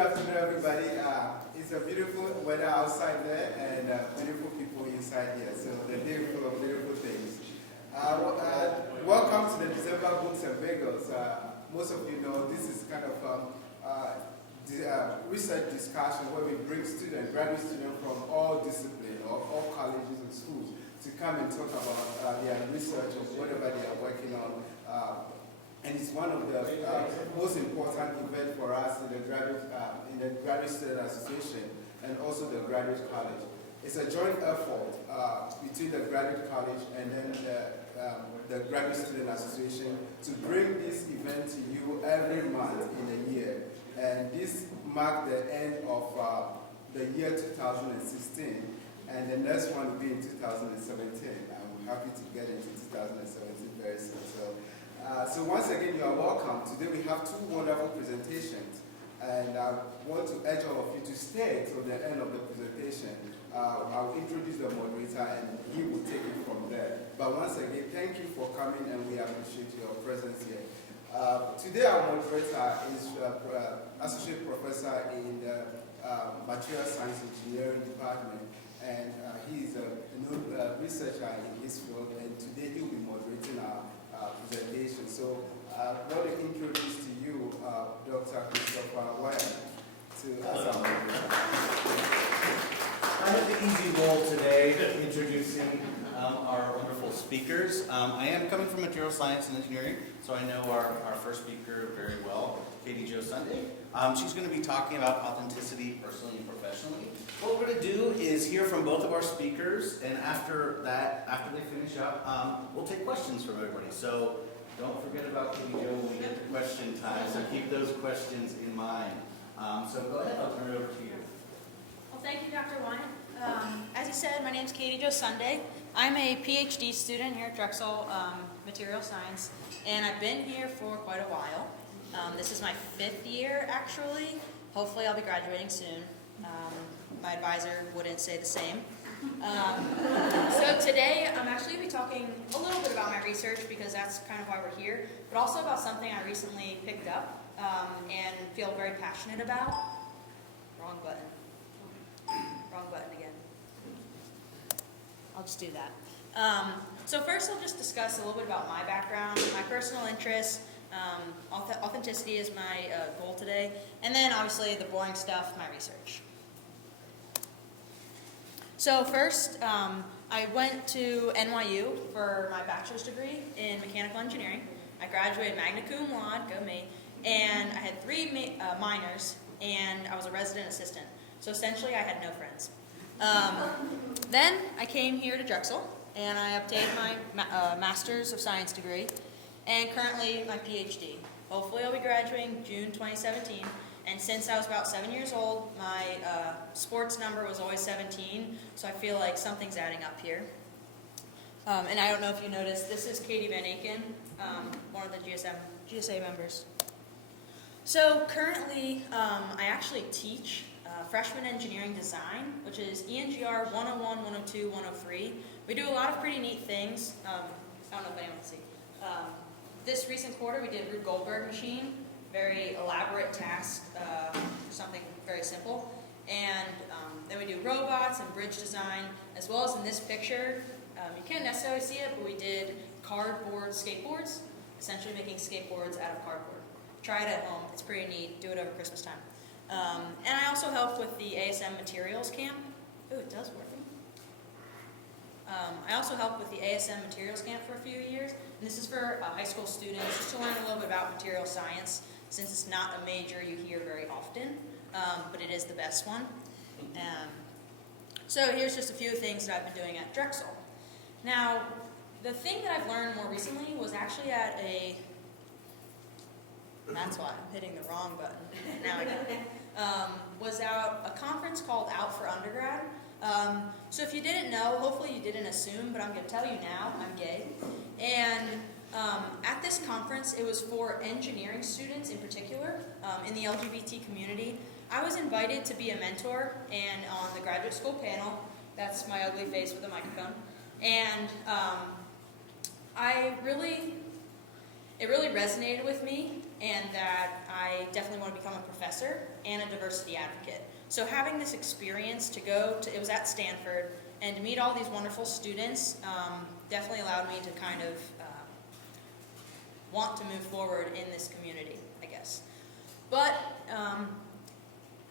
afternoon, everybody. It's a beautiful weather outside there and beautiful people inside here. So the day full of beautiful things. Welcome to the December Books and Bagels. Most of you know this is kind of research discussion where we bring students, graduate students from all disciplines or all colleges and schools to come and talk about their research or whatever they are working on. And it's one of the most important events for us in the Graduate Student Association and also the Graduate College. It's a joint effort between the Graduate College and then the Graduate Student Association to bring this event to you every month in the year. And this marked the end of the year 2016, and the next one will be in 2017. I'm happy to get into 2017 very soon. So once again, you are welcome. Today we have two wonderful presentations, and I want to urge all of you to stay till the end of the presentation. I'll introduce the moderator and he will take it from there. But once again, thank you for coming and we appreciate your presence here. Today our moderator is Associate Professor in the Material Science Engineering Department, and he is a researcher in his field, and today he will be moderating our presentation. So I want to introduce to you Dr. Christopher Wyatt to us. I have the easy role today introducing our wonderful speakers. I am coming from material science and engineering, so I know our first speaker very well, Katie Jo Sunday. She's going to be talking about authenticity personally and professionally. What we're going to do is hear from both of our speakers, and after they finish up, we'll take questions from everybody. So don't forget about Katie Jo when we get to question time, so keep those questions in mind. So go ahead, I'll turn it over to you. Well, thank you, Dr. Wyatt. As you said, my name is Katie Jo Sunday. I'm a PhD student here at Drexel Material Science, and I've been here for quite a while. This is my 5th year, actually. Hopefully I'll be graduating soon. My advisor wouldn't say the same. So today I'm actually going to be talking a little bit about my research because that's kind of why we're here, but also about something I recently picked up and feel very passionate about. Wrong button. Wrong button again. I'll just do that. So first I'll just discuss a little bit about my background, my personal interests. Authenticity is my goal today. And then obviously the boring stuff, my research. So first, I went to NYU for my bachelor's degree in mechanical engineering. I graduated magna cum laude, go me, and I had 3 minors, and I was a resident assistant. So essentially, I had no friends. Then I came here to Drexel, and I obtained my Master's of Science degree, and currently my PhD. Hopefully, I'll be graduating June 2017. And since I was about 7 years old, my sports number was always 17, so I feel like something's adding up here. And I don't know if you noticed, this is Katie Van Aken, one of the GSA members. So currently, I actually teach freshman engineering design, which is ENGR 101, 102, 103. We do a lot of pretty neat things. I don't know if anyone can see. This recent quarter, we did a Rube Goldberg machine, very elaborate task for something very simple. And then we do robots and bridge design, as well as in this picture. You can't necessarily see it, but we did cardboard skateboards, essentially making skateboards out of cardboard. Try it at home. It's pretty neat. Do it over Christmas time. And I also helped with the ASM Materials Camp. Oh, it does work. I also helped with the ASM Materials Camp for a few years. And this is for high school students, just to learn a little bit about material science, since it's not a major you hear very often, but it is the best one. So here's just a few things that I've been doing at Drexel. Now, the thing that I've learned more recently was actually at that's why I'm hitting the wrong button. Now I got it. Was at a conference called Out for Undergrad. So if you didn't know, hopefully you didn't assume, but I'm going to tell you now, I'm gay. And at this conference, it was for engineering students in particular, in the LGBT community. I was invited to be a mentor and on the graduate school panel. That's my ugly face with a microphone. And I really it really resonated with me, and that I definitely want to become a professor and a diversity advocate. So having this experience to go to, it was at Stanford, and to meet all these wonderful students definitely allowed me to kind of want to move forward in this community, I guess. But,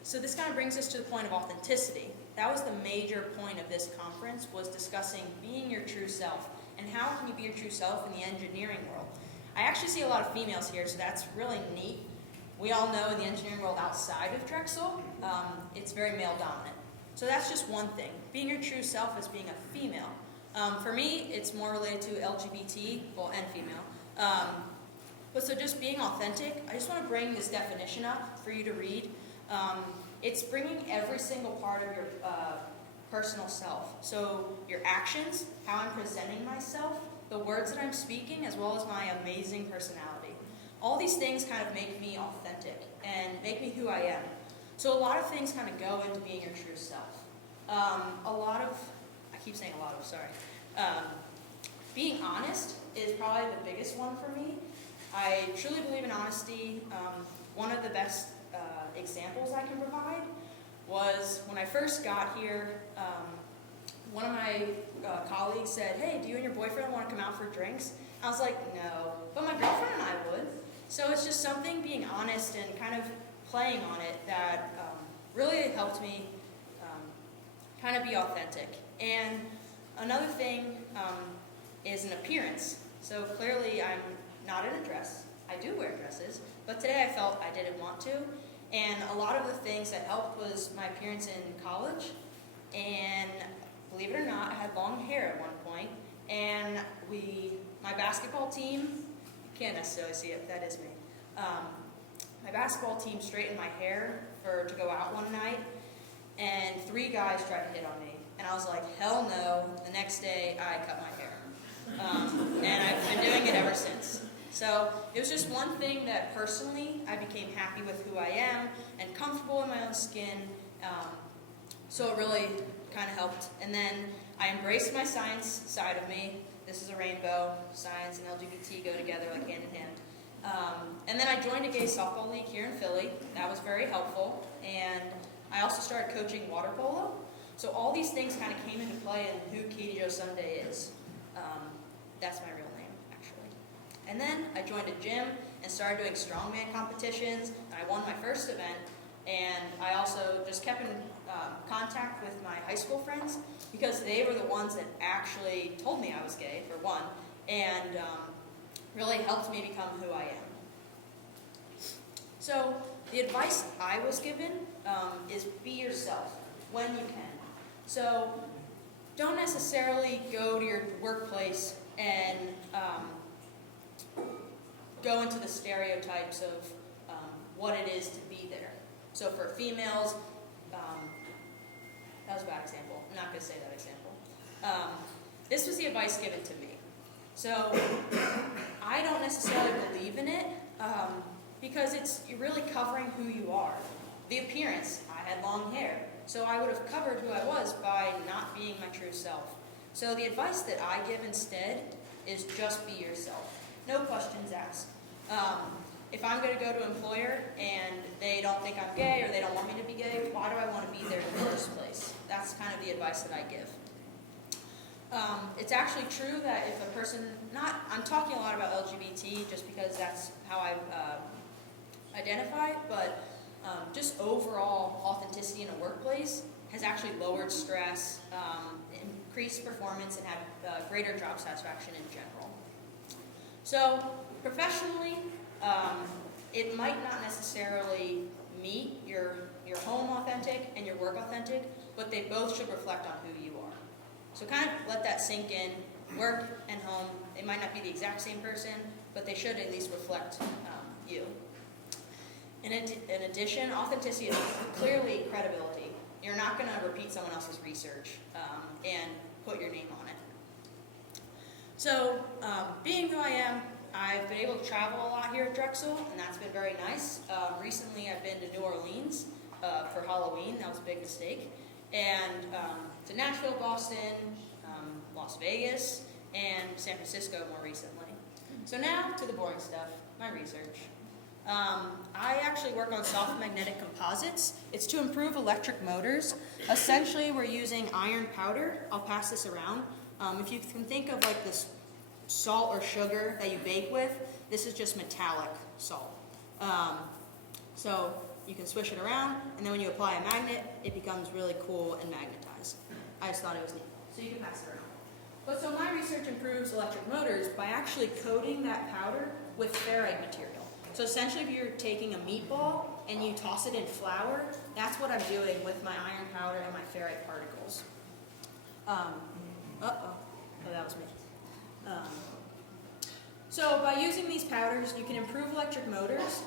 so this kind of brings us to the point of authenticity. That was the major point of this conference, was discussing being your true self, and how can you be your true self in the engineering world. I actually see a lot of females here, so that's really neat. We all know in the engineering world outside of Drexel, it's very male dominant. So that's just one thing. Being your true self as being a female. For me, it's more related to LGBT, well, and female. But so just being authentic, I just want to bring this definition up for you to read. It's bringing every single part of your personal self. So your actions, how I'm presenting myself, the words that I'm speaking, as well as my amazing personality. All these things kind of make me authentic and make me who I am. So a lot of things kind of go into being your true self. I keep saying a lot of, sorry. Being honest is probably the biggest one for me. I truly believe in honesty. One of the best examples I can provide was when I first got here, one of my colleagues said, "Hey, do you and your boyfriend want to come out for drinks?" I was like, "No," but my girlfriend and I would. So it's just something, being honest and kind of playing on it, that really helped me kind of be authentic. And another thing is an appearance. So clearly I'm not in a dress. I do wear dresses, but today I felt I didn't want to. And a lot of the things that helped was my appearance in college. And believe it or not, I had long hair at one point. And my basketball team, you can't necessarily see it, that is me. My basketball team straightened my hair to go out one night, and 3 guys tried to hit on me. And I was like, hell no. The next day, I cut my hair. And I've been doing it ever since. So it was just one thing that personally I became happy with who I am and comfortable in my own skin. So it really kind of helped. And then I embraced my science side of me. This is a rainbow. Science and LGBT go together like hand in hand. And then I joined a gay softball league here in Philly. That was very helpful. And I also started coaching water polo. So all these things kind of came into play in who Katie Jo Sunday is. That's my real name, actually. And then I joined a gym and started doing strongman competitions. And I won my first event. And I also just kept in contact with my high school friends, because they were the ones that actually told me I was gay, for one, and really helped me become who I am. So the advice I was given is be yourself when you can. So don't necessarily go to your workplace and go into the stereotypes of what it is to be there. So for females, that was a bad example. I'm not going to say that example. This was the advice given to me. So I don't necessarily believe in it because you're really covering who you are. The appearance, I had long hair, so I would have covered who I was by not being my true self. So the advice that I give instead is just be yourself. No questions asked. If I'm going to go to an employer and they don't think I'm gay or they don't want me to be gay, why do I want to be there in the first place? That's kind of the advice that I give. It's actually true that if a person, I'm talking a lot about LGBT just because that's how I identify, but just overall authenticity in a workplace has actually lowered stress, increased performance, and had greater job satisfaction in general. So professionally, it might not necessarily meet your home authentic and your work authentic, but they both should reflect on who you are. So kind of let that sink in. Work and home, they might not be the exact same person, but they should at least reflect you. In addition, authenticity is clearly credibility. You're not going to repeat someone else's research and put your name on it. So being who I am, I've been able to travel a lot here at Drexel, and that's been very nice. Recently, I've been to New Orleans for Halloween. That was a big mistake. And to Nashville, Boston, Las Vegas, and San Francisco more recently. So now to the boring stuff, my research. I actually work on soft magnetic composites. It's to improve electric motors. Essentially, we're using iron powder. I'll pass this around. If you can think of like this salt or sugar that you bake with, this is just metallic salt. So you can swish it around, and then when you apply a magnet, it becomes really cool and magnetized. I just thought it was neat. So you can pass it around. But so my research improves electric motors by actually coating that powder with ferrite material. So essentially, if you're taking a meatball and you toss it in flour, that's what I'm doing with my iron powder and my ferrite particles. Oh, that was me. So by using these powders, you can improve electric motors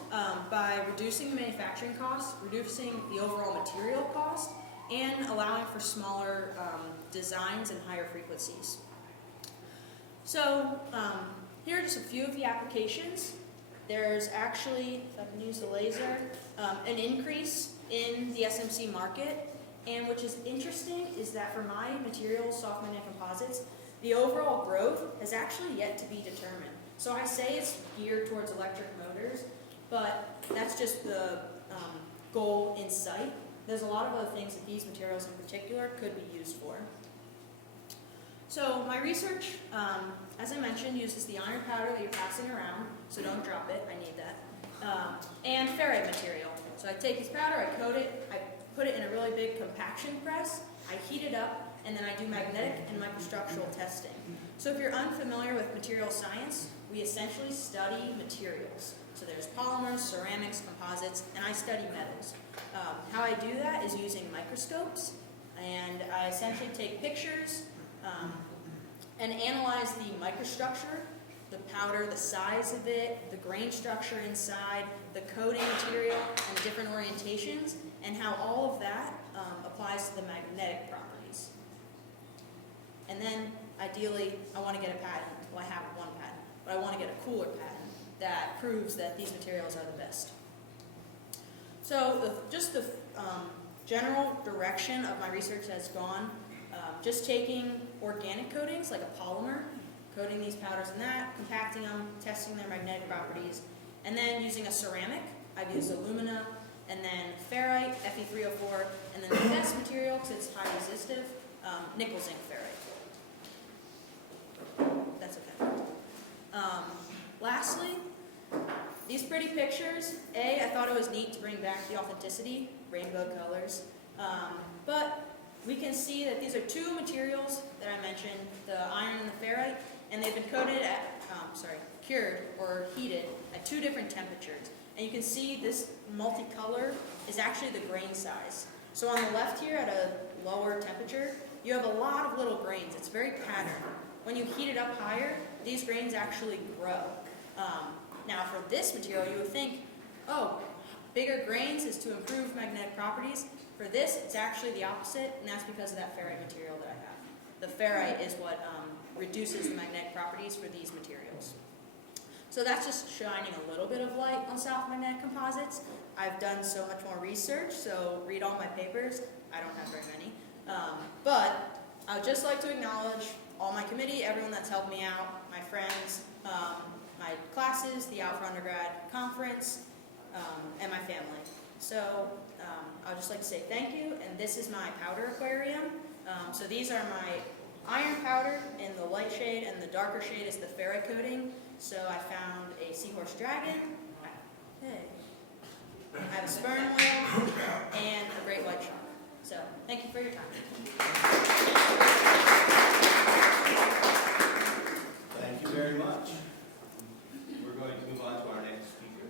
by reducing the manufacturing costs, reducing the overall material cost, and allowing for smaller designs and higher frequencies. So here are just a few of the applications. There's actually, if I can use the laser, an increase in the SMC market. And which is interesting is that for my materials, soft magnetic composites, the overall growth has actually yet to be determined. So I say it's geared towards electric motors, but that's just the goal in sight. There's a lot of other things that these materials in particular could be used for. So my research, as I mentioned, uses the iron powder that you're passing around, so don't drop it, I need that, and ferrite material. So I take this powder, I coat it, I put it in a really big compaction press, I heat it up, and then I do magnetic and microstructural testing. So if you're unfamiliar with material science, we essentially study materials. So there's polymers, ceramics, composites, and I study metals. How I do that is using microscopes, and I essentially take pictures and analyze the microstructure, the powder, the size of it, the grain structure inside, the coating material, and the different orientations, and how all of that applies to the magnetic properties. And then, ideally, I want to get a patent. Well, I have one patent, but I want to get a cooler patent that proves that these materials are the best. So, just the general direction of my research has gone, just taking organic coatings, like a polymer, coating these powders in that, compacting them, testing their magnetic properties, and then using a ceramic. I've used alumina, and then ferrite, Fe3O4, and then the best material, because it's high resistive, nickel zinc ferrite. That's okay. Lastly, these pretty pictures, I thought it was neat to bring back the authenticity, rainbow colors, but we can see that these are two materials that I mentioned, the iron and the ferrite, and they've been coated at, cured or heated at two different temperatures. And you can see this multicolor is actually the grain size. So on the left here at a lower temperature, you have a lot of little grains. It's very patterned. When you heat it up higher, these grains actually grow. Now for this material, you would think, oh, bigger grains is to improve magnetic properties. For this, it's actually the opposite, and that's because of that ferrite material that I have. The ferrite is what reduces the magnetic properties for these materials. So that's just shining a little bit of light on soft magnetic composites. I've done so much more research, so read all my papers. I don't have very many. But I would just like to acknowledge all my committee, everyone that's helped me out, my friends, my classes, the Out for Undergrad conference, and my family. So I would just like to say thank you, and this is my powder aquarium. So these are my iron powder in the light shade, and the darker shade is the ferrite coating. So I found a seahorse dragon, I have a sperm whale, and a great white shark. So thank you for your time. Thank you very much. We're going to move on to our next speaker.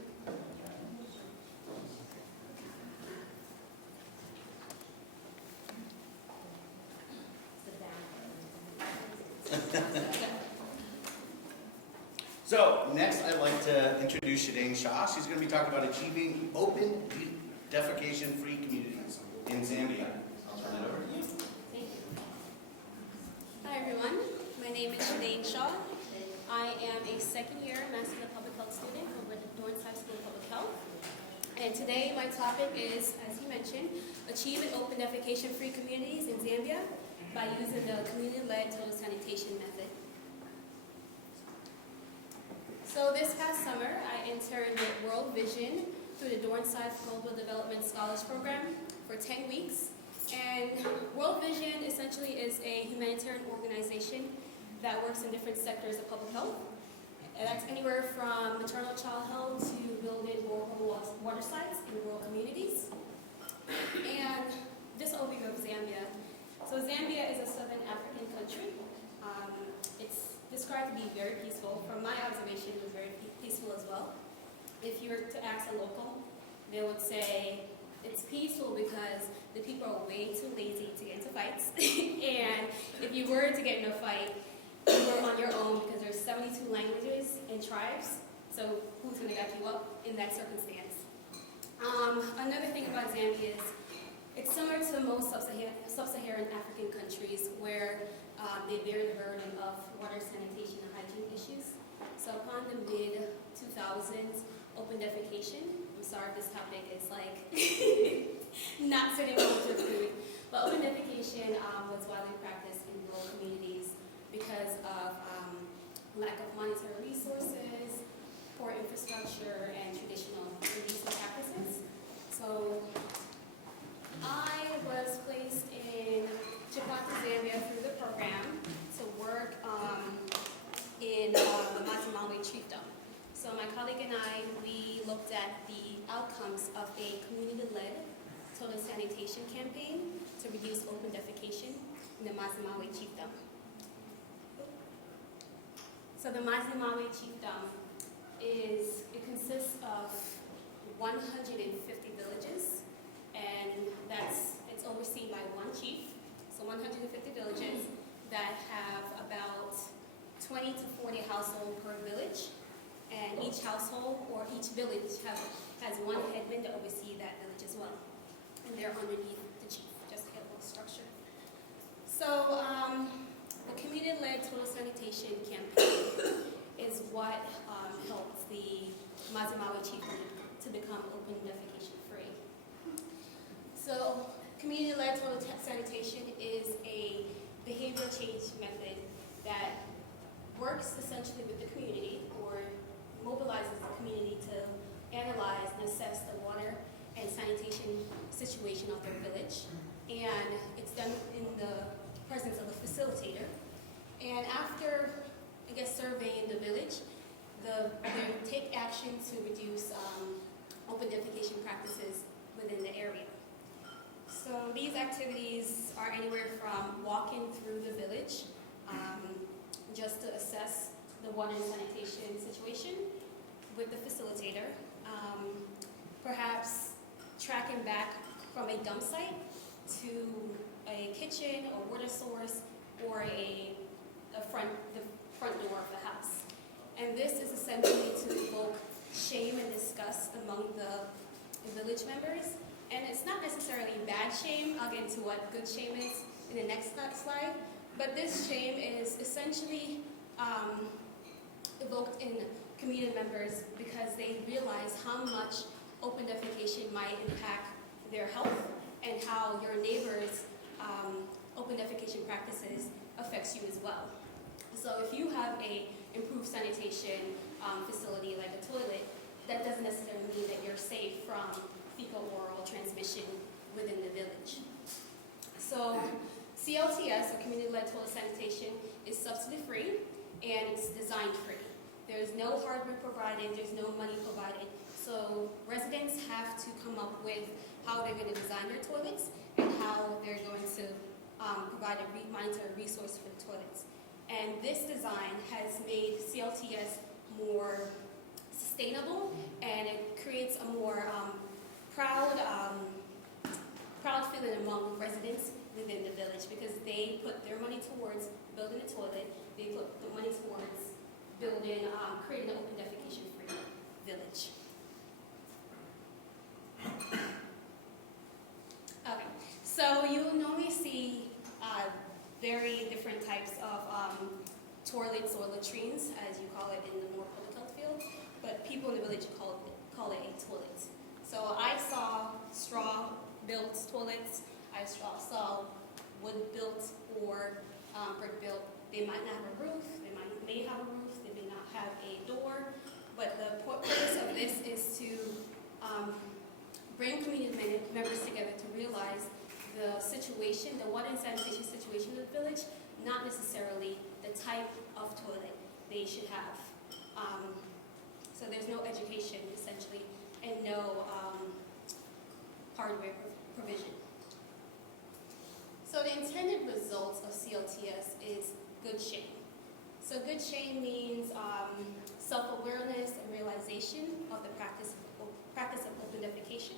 So, next I'd like to introduce Shadane Shah. She's going to be talking about achieving open, defecation-free communities in Zambia. I'll turn it over to you. Thank you. Hi everyone, my name is Shadane Shah. I am a second-year Master of Public Health student over at the Dorrance High School of Public Health. And today my topic is, as you mentioned, achieving open defecation-free communities in Zambia by using the community-led total sanitation method. So this past summer, I interned with World Vision through the Dornsife Global Development Scholars Program for 10 weeks. And World Vision essentially is a humanitarian organization that works in different sectors of public health. And that's anywhere from maternal child health to building rural water sites in rural communities. And just overview of Zambia. So Zambia is a southern African country. It's described to be very peaceful. From my observation, it was very peaceful as well. If you were to ask a local, they would say it's peaceful because the people are way too lazy to get into fights. And if you were to get in a fight, you were on your own because there's 72 languages and tribes. So who's going to back you up in that circumstance? Another thing about Zambia is it's similar to most sub-Saharan African countries where they bear the burden of water, sanitation, and hygiene issues. So upon the mid-2000s, open defecation, I'm sorry if this topic is like not sitting well with food, but open defecation was widely practiced in rural communities because of lack of monetary resources, poor infrastructure, and traditional indecent practices. So I was placed in Jakarta, Zambia through the program to work in the Mazimawe chiefdom. So my colleague and I, we looked at the outcomes of a community-led total sanitation campaign to reduce open defecation in the Mazimawe chiefdom. So the Mazimawe chiefdom it consists of 150 villages, and it's overseen by one chief. So 150 villages that have about 20 to 40 households per village, and each household or each village has one headman to oversee that village as well, and they're underneath the chief, just to get a little structure. So the community-led total sanitation campaign is what helped the Mazimawe chiefdom to become open defecation free. So community-led total sanitation is a behavioral change method that works essentially with the community or mobilizes the community to analyze and assess the water and sanitation situation of their village. And it's done in the presence of a facilitator. And after, surveying the village, they take action to reduce open defecation practices within the area. So these activities are anywhere from walking through the village just to assess the water and sanitation situation with the facilitator, perhaps tracking back from a dump site to a kitchen or water source or the front door of the house. And this is essentially to evoke shame and disgust among the village members. And it's not necessarily bad shame. I'll get into what good shame is in the next slide. But this shame is essentially evoked in community members because they realize how much open defecation might impact their health and how your neighbor's open defecation practices affects you as well. So if you have a improved sanitation facility like a toilet, that doesn't necessarily mean that you're safe from fecal-oral transmission within the village. So CLTS, or Community-Led Toilet Sanitation, is subsidy-free and it's design-free. There's no hardware provided, there's no money provided. So residents have to come up with how they're going to design their toilets and how they're going to provide a monetary resource for the toilets. And this design has made CLTS more sustainable, and it creates a more proud feeling among residents within the village because they put their money towards building a toilet, they put the money towards building, creating an open defecation-free village. Okay, so you normally see very different types of toilets or latrines, as you call it in the more public health field, but people in the village call it a toilet. So I saw straw-built toilets, I saw wood-built or brick-built. They might not have a roof, they may have a roof, they may not have a door, But the purpose of this is to bring community members together to realize the situation, the water and sanitation situation in the village, not necessarily the type of toilet they should have. So there's no education, essentially, and no hardware provision. So the intended results of CLTS is good shame. So good shame means self-awareness and realization of the practice of open defecation.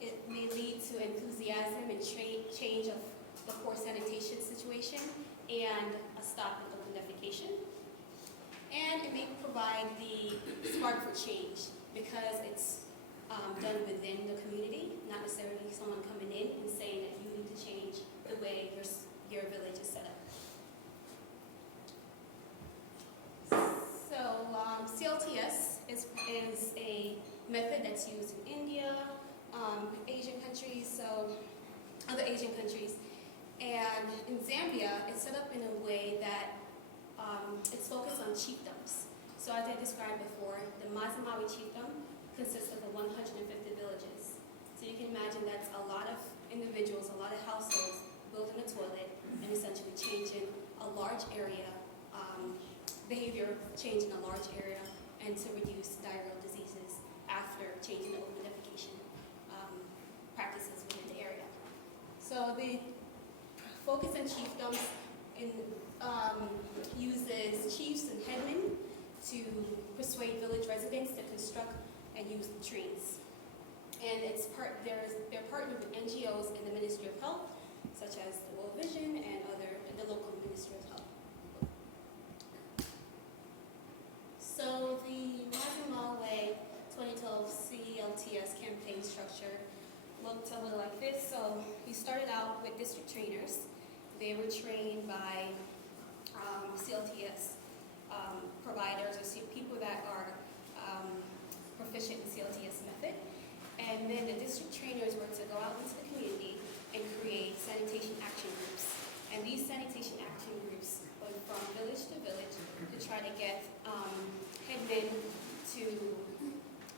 It may lead to enthusiasm and change of the poor sanitation situation and a stop in open defecation. And it may provide the spark for change because it's done within the community, not necessarily someone coming in and saying that you need to change the way your village is set up. So CLTS is a method that's used in India, Asian countries, so other Asian countries. And in Zambia, it's set up in a way that it's focused on chiefdoms. So as I described before, the Mazimawe chiefdom consists of the 150 villages. So you can imagine that's a lot of individuals, a lot of households building a toilet and essentially changing a large area, behavior change in a large area, and to reduce diarrheal diseases after changing the open defecation practices within the area. So the focus on chiefdoms uses chiefs and headmen to persuade village residents to construct and use latrines. And they're partnered with NGOs and the Ministry of Health, such as the World Vision and the local Ministry of Health. So the Mazimawe 2012 CLTS campaign structure looked a little like this. So he started out with district trainers. They were trained by CLTS providers or people that are proficient in CLTS method. And then the district trainers were to go out into the community and create sanitation action groups. And these sanitation action groups went from village to village to try to get headmen to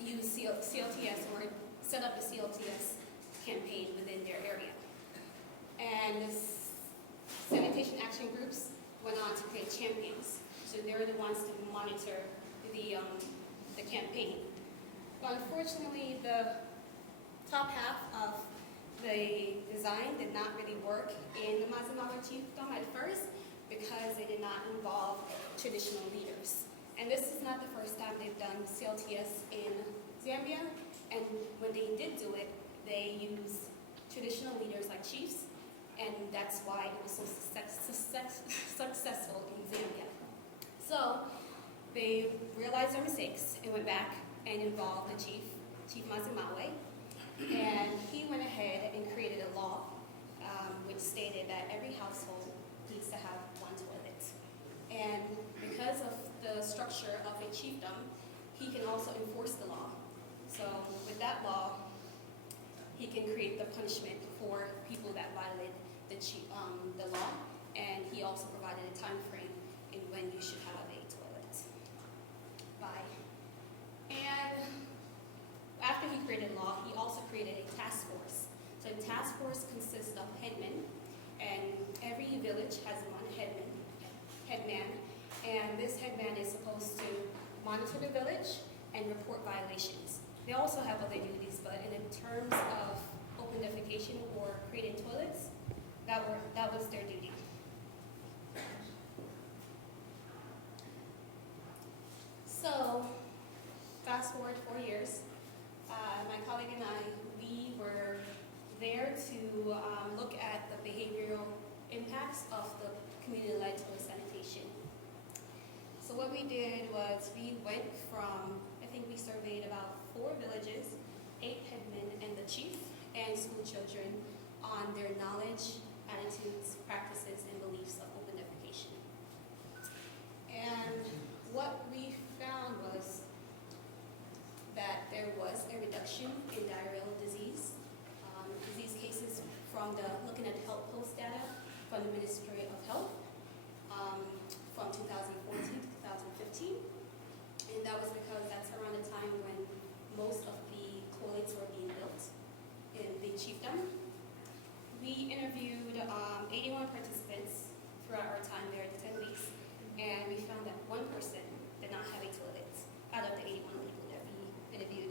use CLTS or set up a CLTS campaign within their area. And this sanitation action groups went on to create champions. So they're the ones to monitor the campaign. But unfortunately, the top half of the design did not really work in the Mazimawe chiefdom at first because they did not involve traditional leaders. And this is not the first time they've done CLTS in Zambia. And when they did do it, they used traditional leaders like chiefs, and that's why it was so successful in Zambia. So they realized their mistakes and went back and involved the Chief Mazimawe, and he went ahead and created a law which stated that every household needs to have one toilet. And because of the structure of a chiefdom, he can also enforce the law. So with that law, he can create the punishment for people that violate the law, and he also provided a time frame in when you should have a toilet. Bye. And after he created law, he also created a task force. So the task force consists of headmen, and every village has one headman, and this headman is supposed to monitor the village and report violations. They also have other duties, but in terms of open defecation or creating toilets, that was their duty. So, fast forward 4 years, my colleague and I, we were there to look at the behavioral impacts of the community-led toilet sanitation. So what we did was we went from, I think we surveyed about 4 villages, 8 headmen and the chief, and school children on their knowledge, attitudes, practices, and beliefs of open defecation. And what we found was that there was a reduction in diarrheal disease cases from looking at health post data from the Ministry of Health from 2014 to 2015. And that was because that's around the time when most of the toilets were being built in the chiefdom. We interviewed 81 participants throughout our time there, the 10 weeks, and we found that one person did not have a toilet out of the 81 people that we interviewed.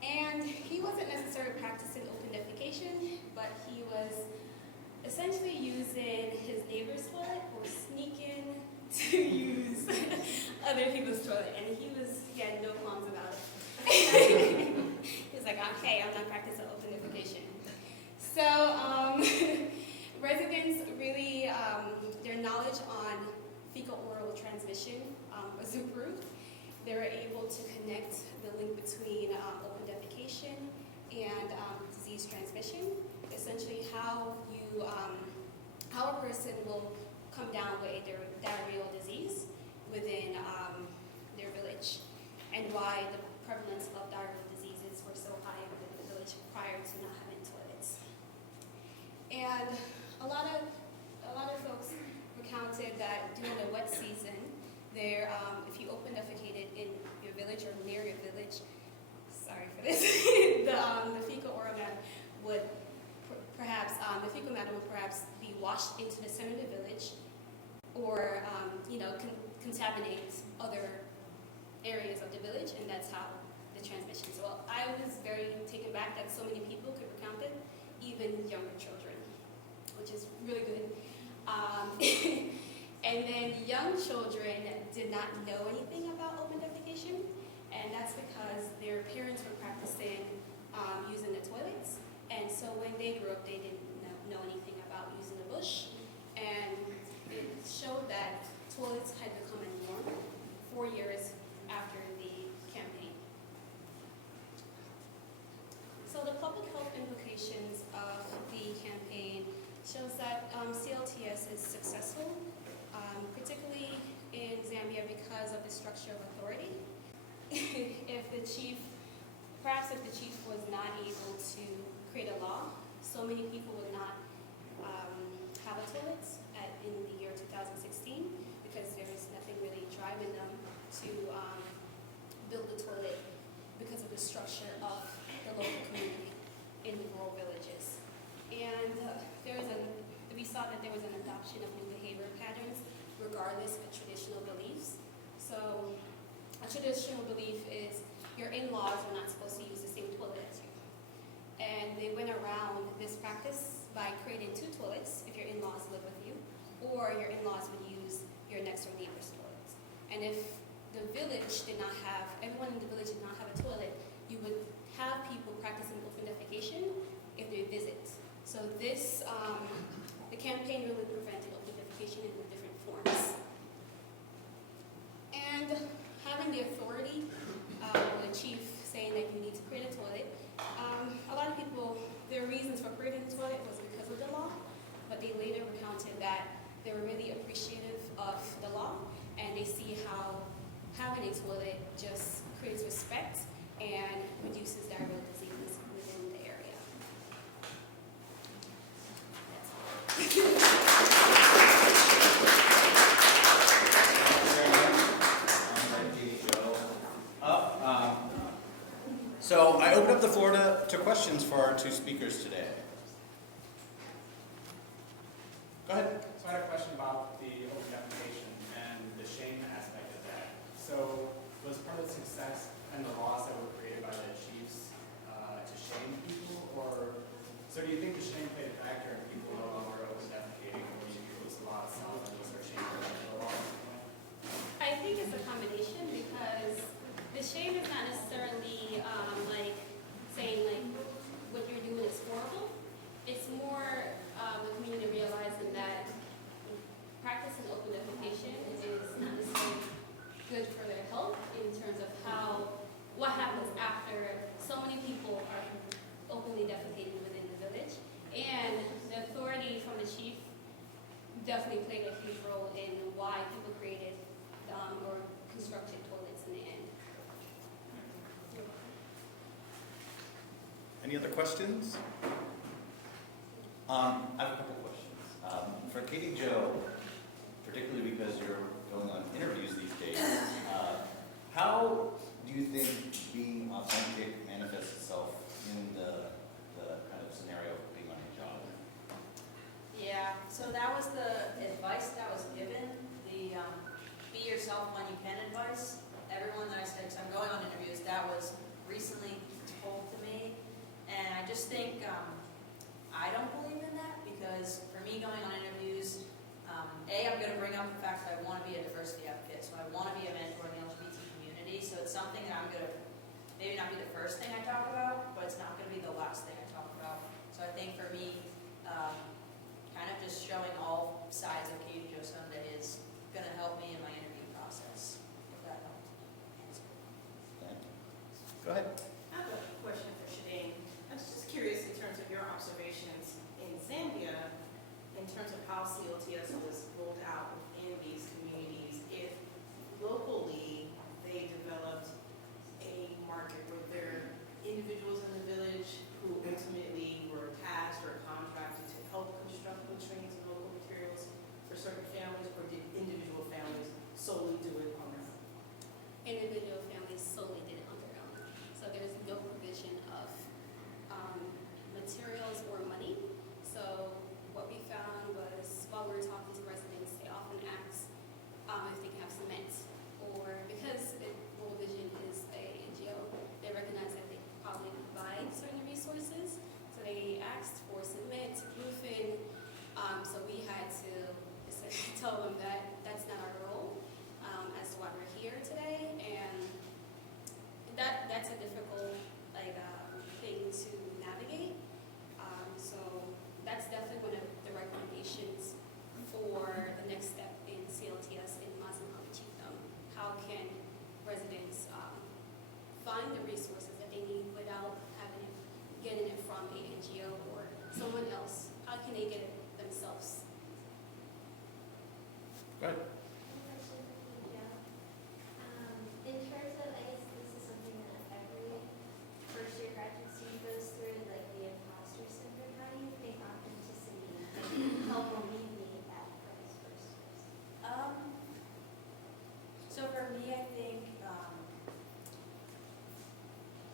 And he wasn't necessarily practicing open defecation, but he was essentially using his neighbor's toilet or sneaking to use other people's toilet, and he had no qualms about it. He was like, okay, I'm not practicing open defecation. So residents really, their knowledge on fecal-oral transmission was improved. They were able to connect the link between open defecation and disease transmission. Essentially, how a person will come down with a diarrheal disease within their village, and why the prevalence of diarrheal diseases were so high within the village prior to not having toilets. And a lot of folks recounted that during the wet season, there, if you open defecated in your village or near your village, sorry for this, the fecal oral matter would perhaps be washed into the center of the village, or contaminate other areas of the village, and that's how the transmission. So I was very taken back that so many people could recount it, even younger children, which is really good. And then young children did not know anything about open defecation, and that's because their parents were practicing using the toilets, and so when they grew up, they didn't know anything about using the bush, and it showed that toilets had become a norm 4 years after the campaign. So the public health implications of the campaign shows that CLTS is successful, particularly in Zambia because of the structure of authority. If the chief was not able to create a law, so many people would not have a toilet in the year 2016, because there is nothing really driving them to build the toilet because of the structure of the local community in the rural villages. And we saw that there was an adoption of new behavior patterns regardless of traditional beliefs. So a traditional belief is your in-laws are not supposed to use the same toilet as you. And they went around this practice by creating 2 toilets if your in-laws live with you, or your in-laws would use your next door neighbor's toilets. And if the village did not have, everyone in the village did not have a toilet, you would have people practicing open defecation if they visit. So this, the campaign really prevented open defecation in different forms. And having the authority, the chief saying that you need to create a toilet, a lot of people, their reasons for creating the toilet was because of the law, but they later recounted that they were really appreciative of the law, and they see how having a toilet just creates respect and reduces diarrheal diseases within the area. So I open up the floor to questions for our 2 speakers today. Go ahead. So I had a question about the open defecation and the shame aspect of that. So was part of the success and the laws that were created by the chiefs to shame people, or so do you think the shame played a factor in people no longer open defecating, or do you think it was a lot of self-interest or shame for the law? I think it's a combination, because the shame is not necessarily like saying like what you're doing is horrible. It's more the community realizing that practicing open defecation is not necessarily good for their health in terms of what happens after so many people are openly defecating within the village. And the authority from the chief definitely played a huge role in why people created or constructed toilets in the end. Any other questions? I have a couple questions. For Katie Jo, particularly because you're going on interviews these days, How do you think being authentic manifests itself in the kind of scenario of being on a job? Yeah, so that was the advice that was given, the be yourself when you can advice. Everyone that I said, because I'm going on interviews, that was recently told to me. And I just think I don't believe in that because for me going on interviews, I'm going to bring up the fact that I want to be a diversity advocate. So I want to be a mentor in the LGBT community. So it's something that I'm going to maybe not be the first thing I talk about, but it's not going to be the last thing I talk about. So I think for me, kind of just showing all sides of Katie Joe Sunday is going to help me in my interview process, if that helps answer. Thank you. Go ahead. I have a question for Shadane. I was just curious in terms of your observations in Zambia, in terms of how CLTS was rolled out within these communities, if locally they developed a market where there are individuals in the village who ultimately were tasked or contracted to help construct latrines and local materials for certain families, or did individual families solely do it on their own? Individual families solely did it on their own. So there's no provision of materials or money. So what we found was while we were talking to residents, they often ask if they can have cement, or because World Vision is a NGO, they recognize that they probably provide certain resources. So they asked for cement, roofing. So we had to tell them that that's not our role as to why we're here today, and that's a difficult thing to navigate. So that's definitely one of the recommendations for the next step in CLTS in Mazamani Chiefdom. How can residents find the resources that they need without getting it from a NGO or someone else? How can they get it themselves? Go ahead. In terms of, I guess this is something that every first year graduate student goes through, like the imposter syndrome. How do you think authenticity can help alleviate that for us first years? So for me, I think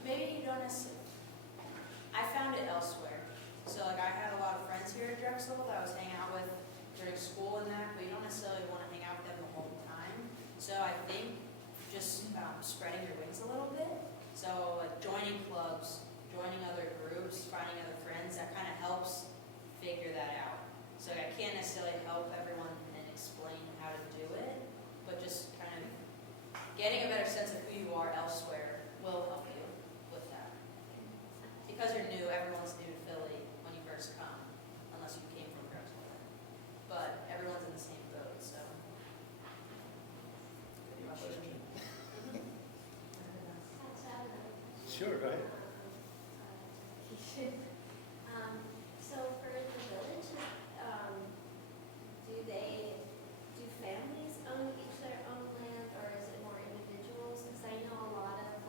maybe you don't necessarily. I found it elsewhere. So like I had a lot of friends here at Drexel that I was hanging out with during school and that, but you don't necessarily want to hang out with them the whole time. So I think just spreading your wings a little bit. So like joining clubs, joining other groups, finding other friends, that kind of helps figure that out. So I can't necessarily help everyone and explain how to do it, but just kind of getting a better sense of who you are elsewhere will help you with that. Because you're new, everyone's new to Philly when you first come, unless you came from Drexel. But everyone's in the same boat, so. Good question. Sure, go ahead. So for the village, do families own each their own land, or is it more individuals? Because I know a lot of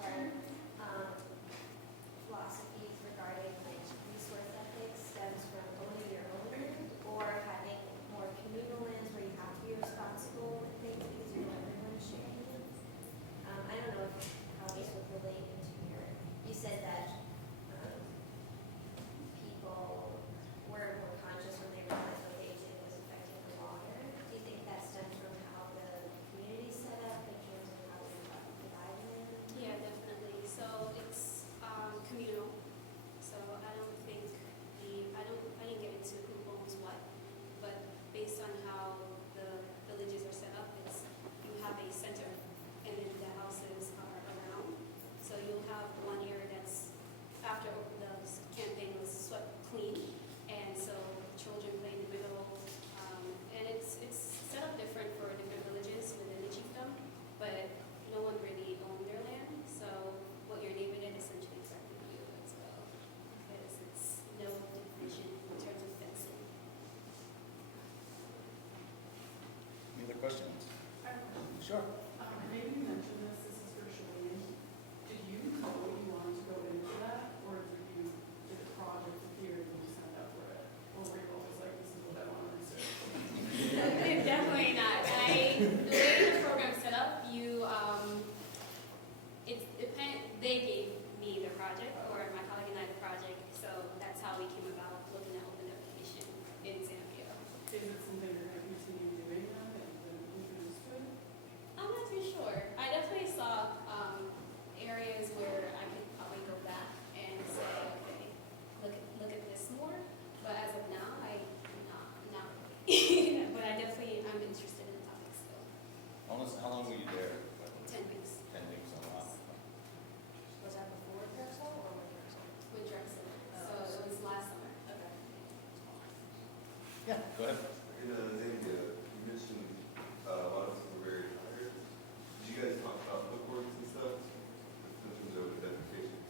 philosophies regarding like resource ethics stems from owning your own land or having more communal lands where you have to be responsible with things because you know everyone's sharing it. I don't know how this would relate into you said that people were more conscious when they realized what they did was affecting the water. Do you think that stems from how the community's set up in terms of how we divide land? Yeah, definitely. So it's communal. So I didn't get into who owns what, but based on how the villages are set up, it's you have a center and then the houses are around. So you'll have one area that's after the campaign was swept clean, and so children play in the middle, and it's set up different for different villages within the chiefdom, but no one really owned their land. So what you're naming it essentially is up to you as well, because it's no division in terms of fencing. Any other questions? Sure. Maybe you mentioned this is for Shalene. Did you know you wanted to go into that, or did the project appear and you signed up for it? Or were you always like, this is what I want to research? Definitely not. The way the program's set up, you Yeah, go ahead. In Zambia, you mentioned a lot of people were very tired. Did you guys talk about bookworks and stuff? In terms of identifications?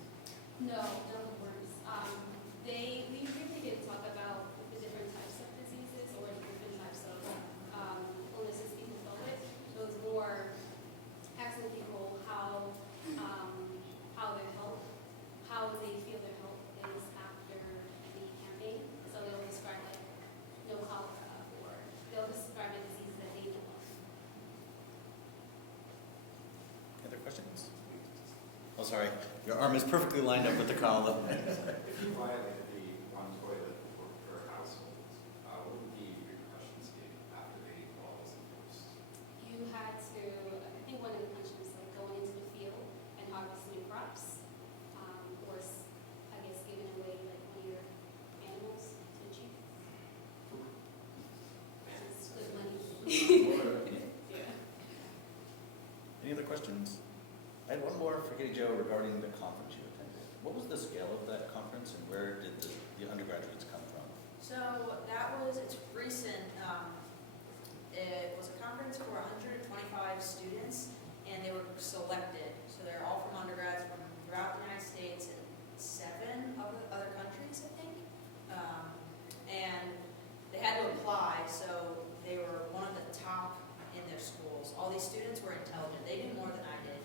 No, no words. We really did talk about the different types of diseases or the different types of illnesses people deal with. So it was more asking people how their health, how they feel their health is after the campaign. So they'll describe like no cholera, or they'll describe the diseases that they know of. Other questions? Oh, sorry. Your arm is perfectly lined up with the column. If you violated the one toilet per household, what would the repercussions be after the law was enforced? You had to, I think one of the punishments like going into the field and harvesting crops, or I guess giving away like one of your animals to the chief. It's good money. Yeah. Any other questions? I had one more for Katie Jo regarding the conference you attended. What was the scale of that conference and where did the undergraduates come from? So that was, it's recent, it was a conference for 125 students, and they were selected. So they're all from undergrads from throughout the United States and 7 other countries, I think. And they had to apply, so they were one of the top in their schools. All these students were intelligent. They knew more than I did,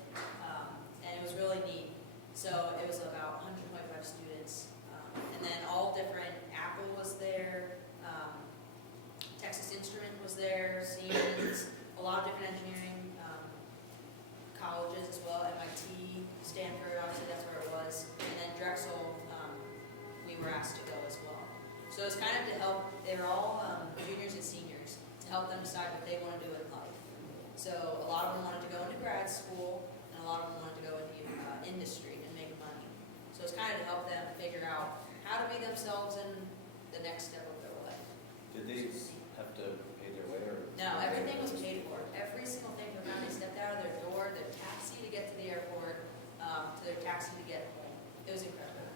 and it was really neat. So it was about 125 students, and then all different, Apple was there, Texas Instrument was there, Siemens, a lot of different engineering colleges as well, MIT, Stanford, obviously that's where it was, and then Drexel, we were asked to go as well. So it's kind of to help, they were all juniors and seniors, to help them decide what they want to do in life. So a lot of them wanted to go into grad school, and a lot of them wanted to go into industry and make money. So it's kind of to help them figure out how to be themselves in the next step of their life. Did they have to pay their way or? No, everything was paid for. Every single thing from the time they stepped out of their door, their taxi to get to the airport, to their taxi to get home. It was incredible.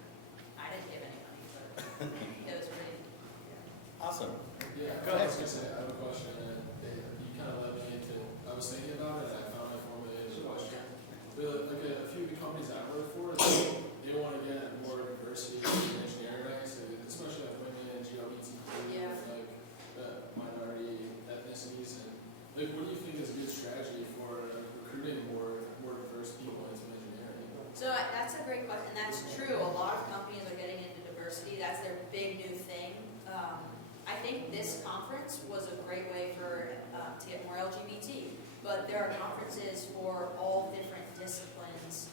I didn't give any money, but it was pretty. Awesome. Yeah, Go ahead. I was gonna say, I have a question, and you kind of led me into, I was thinking about it, and I found my formulated question. But like a few of the companies I work for, they want to get more diversity in engineering ranks, especially like women and GLBTQ, Yeah. like minority ethnicities, and like, what do you think is a good strategy for recruiting more diverse people into engineering? So that's a great question, and that's true. A lot of companies are getting into diversity. That's their big new thing. I think this conference was a great way to get more LGBT. But there are conferences for all different disciplines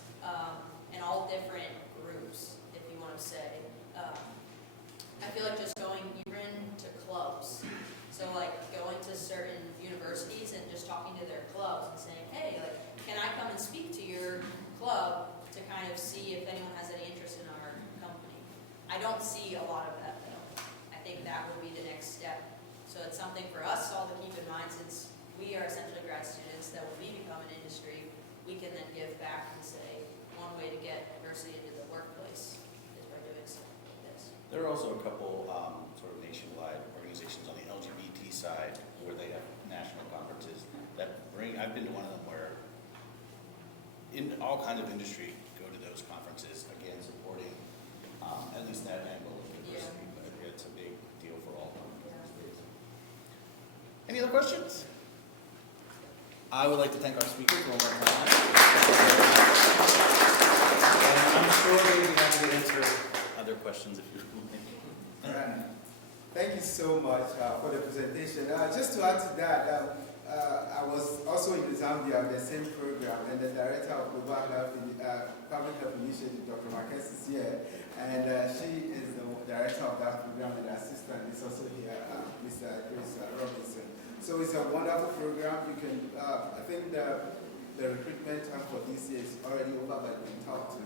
and all different groups, if you want to say. I feel like just going even to clubs. So like going to certain universities and just talking to their clubs and saying, hey, like, can I come and speak to your club to kind of see if anyone has any interest in our company? I don't see a lot of that though. I think that would be the next step. So it's something for us all to keep in mind, since we are essentially grad students that when we become an industry, we can then give back and say one way to get diversity into the workplace is by doing something like this. There are also a couple sort of nationwide organizations on the LGBT side where they have national conferences that bring, I've been to one of them where in all kinds of industry go to those conferences, again, supporting at least that angle of diversity, but it's a big deal for all companies. Any other questions? I would like to thank our speakers one more time. And I'm sure they'll be happy to answer other questions if you would. All right. Thank you so much for the presentation. Just to add to that, I was also in Zambia on the same program, and the director of Global Health, Public Health Initiative, Dr. Marquez, is here, and she is the director of that program, and the assistant is also here, Mr. Chris Robinson. So it's a wonderful program. You can, I think the recruitment time for this year is already over, but you can talk to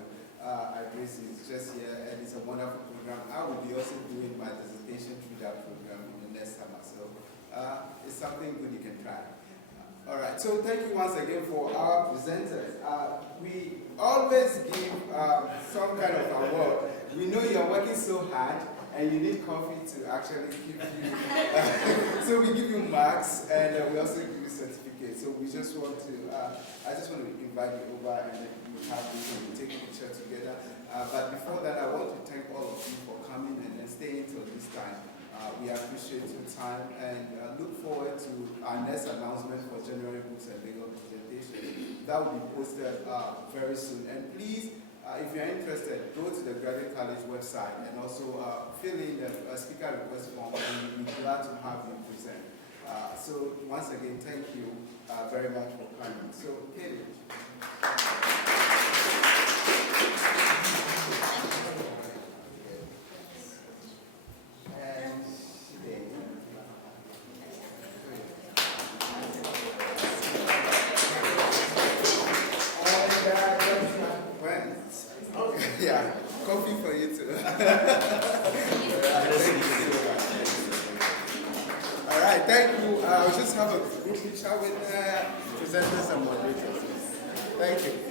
Idris, is just here, and it's a wonderful program. I will be also doing my dissertation through that program in the next summer. So it's something good you can try. All right, so thank you once again for our presenters. We always give some kind of award. We know you're working so hard, and you need coffee to actually keep you. So we give you marks, and we also give you certificates. So we just want to, I just want to invite you over, and then we have we take a picture together. But before that, I want to thank all of you for coming and then staying till this time. We appreciate your time and look forward to our next announcement for January Books and Bagels presentation. That will be posted very soon. And please, if you're interested, go to the Graduate College website and also fill in the speaker request form, and we'll be glad to have you present. So once again, thank you very much for coming. So, Katie. And today. Yeah, coffee for you too. All right, thank you. I'll just have a group chat with presenters and moderators. Thank you.